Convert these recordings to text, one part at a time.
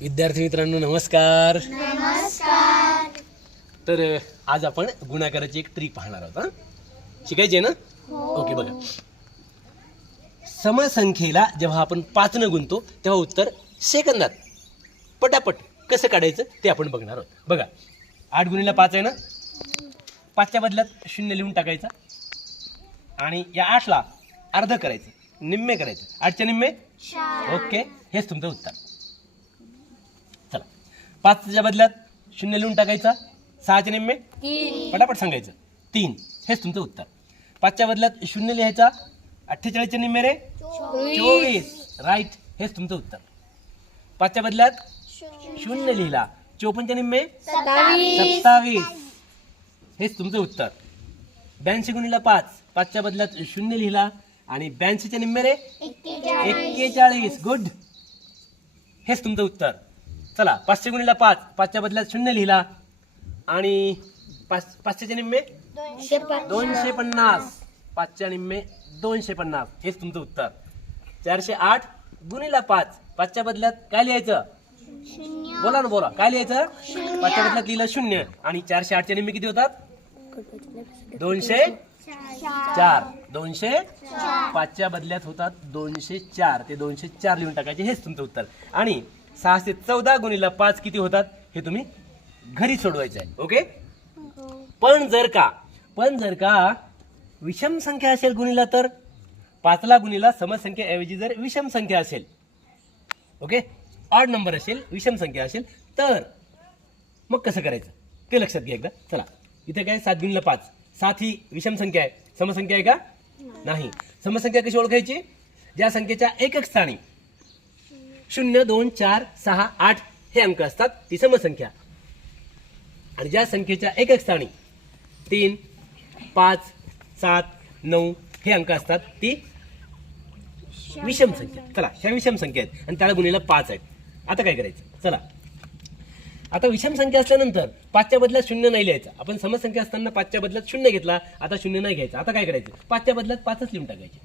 विद्यार्थी मित्रांनो नमस्कार. नमस्कार. तर आज आपण गुणाकाराची एक ट्रिक पाहणार आहोत. शिकायची आहे ना? ओके. बघा, समसंख्येला जेव्हा आपण 5 न गुणतो तेव्हा उत्तर सेकंदात पटापट कसं काढायचं ते आपण बघणार आहोत. बघा, 8 गुणिले 5 आहे ना, 5च्या बदल्यात 0 लिहून टाकायचा आणि या 8ला अर्ध करायचं, निम्मे करायचं. 8चे निम्मे 4. ओके, हेच तुमचं उत्तर. चला, 5च्या बदल्यात 0 लिहून टाकायचा, 6चे निम्मे 3. पटापट सांगायचं 3. हेच तुमचं उत्तर. 5च्या बदल्यात 0 लिहायचा, 48चे निम्मे रे 24. राईट, हेच तुमचं उत्तर. 5च्या बदल्यात 0 लिहिला, 54चे निम्मे 27. हेच तुमचं उत्तर. 82 गुणिले 5, 5च्या बदल्यात 0 लिहिला आणि 82चे निम्मे रे 41. गुड, हेच तुमचं उत्तर. चला, 500 गुणिले 5, 5च्या बदल्यात 0 लिहिला आणि 500चे निम्मे 250. 5च्या निम्मे 250. हेच तुमचं उत्तर. 408 गुणिले 5, 5च्या बदल्यात काय लिहायचं? बोला ना, बोला, काय लिहायचं? 5च्या बदल्यात लिहिलं 0 आणि 408चे निम्मे किती होतात? 204. 204. 5च्या बदल्यात होतात 204. ते 204 लिहून टाकायचे. हेच तुमचं उत्तर. आणि 614 गुणिले 5 किती होतात हे तुम्ही घरी सोडवायचं आहे. ओके. पण जर का विषम संख्या असेल गुणिला, तर 5ला गुणिला समसंख्येऐवजी जर विषम संख्या असेल, ओके, ऑड नंबर असेल, विषम संख्या असेल, तर मग कसं करायचं ते लक्षात घ्या एकदा. चला, इथे काय 7 गुणिले 5, 7 ही विषम संख्या आहे, समसंख्या आहे का? नाही. समसंख्या कशी ओळखायची? ज्या संख्येच्या एकक स्थानी 0, 2, 4, 6, 8 हे अंक असतात ती समसंख्या, आणि ज्या संख्येच्या एकक स्थानी 3, 5, 7, 9 हे अंक असतात ती विषम संख्या. चला, ह्या विषम संख्या आहेत आणि त्याला गुणिले 5 आहेत. आता काय करायचं? चला, आता विषम संख्या असल्यानंतर 5च्या बदल्यात 0 नाही लिहायचा. आपण समसंख्या असताना 5च्या बदल्यात 0 घेतला, आता 0 नाही घ्यायचा. आता काय करायचं? 5च्या बदल्यात 5च लिहून टाकायचे.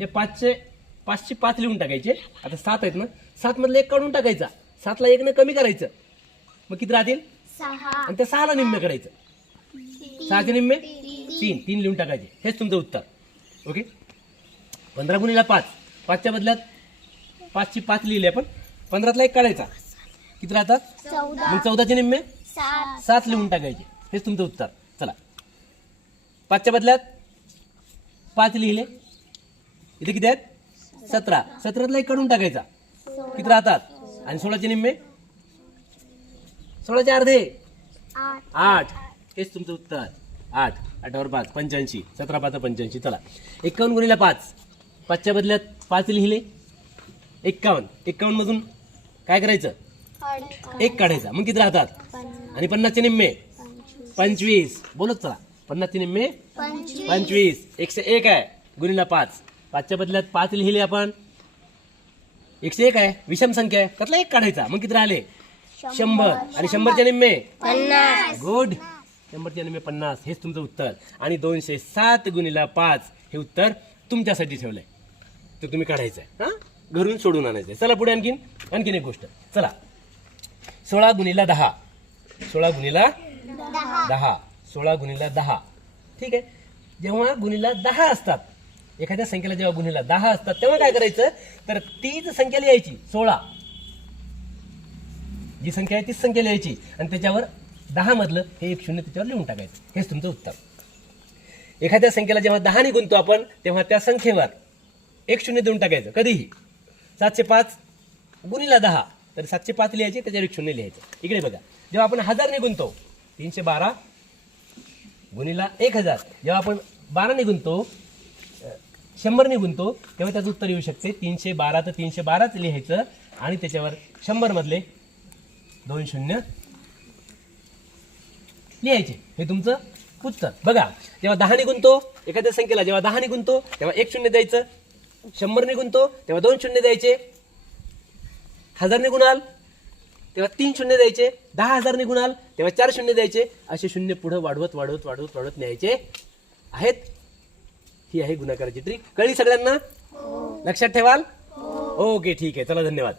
या 5चे 5 लिहून टाकायचे. आता 7 आहेत ना, 7 मधलं 1 काढून टाकायचा, 7ला 1 न कमी करायचं, मग किती राहतील? 6. आणि त्या 6ला निम्मे करायचं, 6चे निम्मे 3 लिहून टाकायचे. हेच तुमचं उत्तर. ओके. 15 गुणिले 5, 5च्या बदल्यात 5ची 5 लिहिले आपण, 15तला 1 काढायचा, किती राहतात? 14. मग 14चे निम्मे 7 लिहून टाकायचे. हेच तुमचं उत्तर. चला, 5च्या बदल्यात 5 लिहिले, इथे किती आहेत? 17. 17तला 1 काढून टाकायचा, किती राहतात? आणि 16चे निम्मे 16चे अर्धे 8. हेच तुमचं उत्तर. 8. 8 वर 5 85. 17 5 85. चला, 51 गुणिले 5, 5च्या बदल्यात 5 लिहिले, 51 मधून काय करायचं? 1 काढायचा, मग किती राहतात? आणि 50चे निम्मे 25. बोलत चला, 50चे निम्मे 25. 101 आहे गुणिले 5, 5च्या बदल्यात 5 लिहिले आपण, 101 आहे, विषम संख्या आहे, त्यातला 1 काढायचा, मग किती राहिले? 100. आणि 100चे निम्मे 50. गुड, 100चे निम्मे 50. हेच तुमचं उत्तर. आणि 207 गुणिले 5 हे उत्तर तुमच्यासाठी ठेवलंय, ते तुम्ही काढायचं आहे. घरून सोडून आणायचंय. चला पुढे आणखीन एक गोष्ट. चला, 16 गुणिले 10. 16 गुणिले 10. 16 गुणिले 10. ठीक आहे. जेव्हा गुणिले 10 असतात, एखाद्या संख्येला जेव्हा गुणिले 10 असतात, तेव्हा काय करायचं? तर तीच संख्या लिहायची, 16. जी संख्या आहे तीच संख्या लिहायची आणि त्याच्यावर 10 मधलं हे 1 0 त्याच्यावर लिहून टाकायचं. हेच तुमचं उत्तर. एखाद्या संख्येला जेव्हा 10 ने गुणतो आपण, तेव्हा त्या संख्येवर 1 0 देऊन टाकायचं कधीही. 705 गुणिले 10, तर 705 लिहायचे, त्याच्यावर 1 0 लिहायचं. इकडे बघा, जेव्हा आपण 1000 ने गुणतो, 312 गुणिले 1000. जेव्हा आपण 12 ने गुणतो, 100 ने गुणतो, तेव्हा त्याचं उत्तर येऊ शकते 312. तर 312च लिहायचं आणि त्याच्यावर 100 मधले 2 0 लिहायचे. हे तुमचं उत्तर. बघा, जेव्हा 10 ने गुणतो एखाद्या संख्येला, जेव्हा 10 ने गुणतो तेव्हा 1 0 द्यायचं, 100 ने गुणतो तेव्हा 2 0 द्यायचे, 1000 ने गुणाल तेव्हा 3 0 द्यायचे, 10,000 ने गुणाल तेव्हा 4 0 द्यायचे. असे शून्य पुढे वाढवत न्यायचे आहेत. ही आहे गुणाकाराची ट्रिक. कळली सगळ्यांना? लक्षात ठेवाल? ओके, ठीक आहे. चला, धन्यवाद.